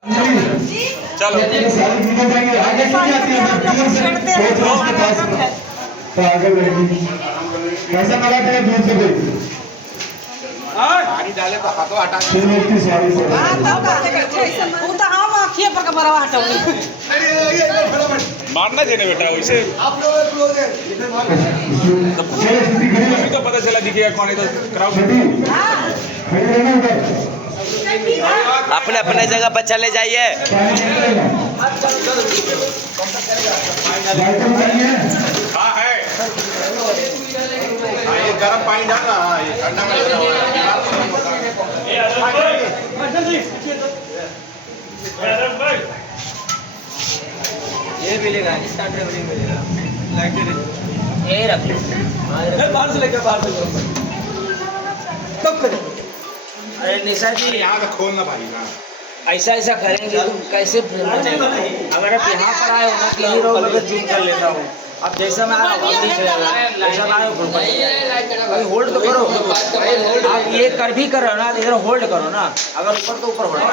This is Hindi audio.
चलो सारी चीजें जाएंगे आगे नहीं आती है दूर से कोच के पास तो आगे बढ़ेगी कैसा लगा था दूर से कोई पानी डाले तो हाथों हटा तीन व्यक्ति सॉरी सर मारना चाहिए बेटा वैसे चलो छुट्टी खड़ी अभी तो पता चला दिखेगा कौन है तो क्राउड छुट्टी खड़ी रहना उधर अपने अपने जगह पर चले जाइए। पानी नहीं चलेगा बाल्टी चाहिए हाँ है हाँ ये गर्म पानी डालना हाँ ये ठंडा कर ये मिलेगा, इसका ड्राइवरिंग मिलेगा, लाइटर ये रख लो। बाहर से लेके बाहर से अरे निशा जी यहाँ तो खोलना भाई ना ऐसा ऐसा करेंगे तो कैसे फिल्म बनेगा? अगर आप यहाँ पर आए हो ना कि हीरो अगर जूम कर लेता हूँ अब जैसा मैं आया हूँ जैसा मैं आया हूँ भाई होल्ड तो करो। आप ये कर भी करो ना इधर होल्ड करो ना अगर ऊपर तो ऊपर बढ़ो।